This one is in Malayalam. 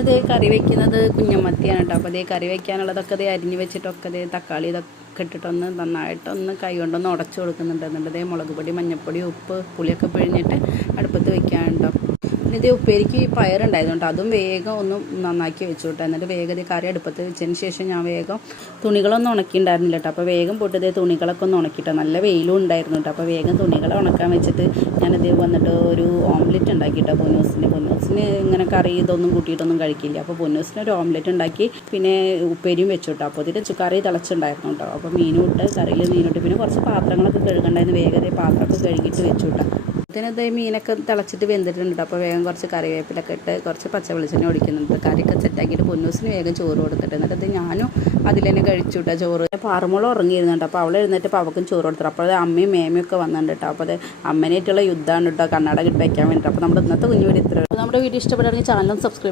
ഇന്നതേ കറി വയ്ക്കുന്നത് കുഞ്ഞമ്മത്തിയാണ് കേട്ടോ. അപ്പോൾ അതേ കറി വയ്ക്കാനുള്ളതൊക്കെ അതേ അരിഞ്ഞ് വെച്ചിട്ടൊക്കെ അതേ തക്കാളി ഇതൊക്കെ ഇട്ടിട്ടൊന്ന് നന്നായിട്ടൊന്ന് കൈ കൊണ്ടൊന്ന് ഉടച്ചു കൊടുക്കുന്നുണ്ട്. എന്നിട്ട് അതേ മുളക് പൊടി, മഞ്ഞൾപ്പൊടി, ഉപ്പ്, പുളിയൊക്കെ പിഴിഞ്ഞിട്ട് അടുപ്പത്ത് വയ്ക്കാനുണ്ടോ. ഇത് ഉപ്പേരിക്ക് പയറുണ്ടായതുകൊണ്ട് അതും വേഗം ഒന്ന് നന്നാക്കി വെച്ചു കേട്ടോ. എന്നിട്ട് വേഗം കറി അടുപ്പത്ത് വെച്ചതിന് ശേഷം ഞാൻ വേഗം തുണികളൊന്നും ഉണക്കിയിട്ടുണ്ടായിരുന്നില്ല കേട്ടോ. അപ്പോൾ വേഗം പൊട്ടതേ തുണികളൊക്കെ ഒന്ന് ഉണക്കിട്ടോ. നല്ല വെയിലും ഉണ്ടായിരുന്നു കേട്ടോ. അപ്പോൾ വേഗം തുണികൾ ഉണക്കാൻ വെച്ചിട്ട് ഞാനത് വന്നിട്ട് ഒരു ഓംലെറ്റ് ഉണ്ടാക്കിയിട്ടോ. പൊന്നൂസിന് ഇങ്ങനെ കറി ഇതൊന്നും കൂട്ടിയിട്ടൊന്നും കഴിക്കില്ല. അപ്പോൾ പൊന്നൂസിന് ഒരു ഓംലെറ്റ് ഉണ്ടാക്കി പിന്നെ ഉപ്പേരിയും വെച്ചു കേട്ടോ. അപ്പോൾ ഇതിൽ കറി തിളച്ചുണ്ടായിരുന്നു കേട്ടോ. അപ്പോൾ മീനും ഇട്ട് കറിയിൽ മീനിട്ട് പിന്നെ കുറച്ച് പാത്രങ്ങളൊക്കെ കഴുകണ്ടായിരുന്നു. വേഗം പാത്രമൊക്കെ കഴുകിയിട്ട് വെച്ചു കേട്ടോ. ഇതിനത് മീനൊക്കെ തിളച്ചിട്ട് വെന്തിട്ടുണ്ട്. അപ്പോൾ വേഗം കുറച്ച് കറിവേപ്പിലൊക്കെ ഇട്ട് കുറച്ച് പച്ച വെളിച്ചെണ്ണ ഒഴിക്കുന്നുണ്ട്. കറിയൊക്കെ സെറ്റാക്കിയിട്ട് പൊന്നൂസിന് വേഗം ചോറ് കൊടുത്തിട്ട് എന്നിട്ട് ഞാനും അതിൽ തന്നെ കഴിച്ചു കേട്ടോ ചോറ്. പാറുമോളം ഉറങ്ങിയിരുന്നുണ്ട്. അപ്പോൾ അവൾ എഴുന്നേറ്റ് അവർക്കും ചോറ് കൊടുത്തിട്ട് അപ്പോൾ അത് അമ്മയും മേമയൊക്കെ വന്നിട്ടുണ്ട് കേട്ടോ. അപ്പോൾ അത് അമ്മനായിട്ടുള്ള യുദ്ധമാണ് കേട്ടോ, കണ്ണട വയ്ക്കാൻ വേണ്ടിയിട്ട്. അപ്പോൾ നമ്മുടെ ഇന്നത്തെ കുഞ്ഞു വീഡിയോ ഇത്ര. നമ്മുടെ വീഡിയോ ഇഷ്ടപ്പെടുകയാണെങ്കിൽ ചാനലും സബ്സ്ക്രൈബ്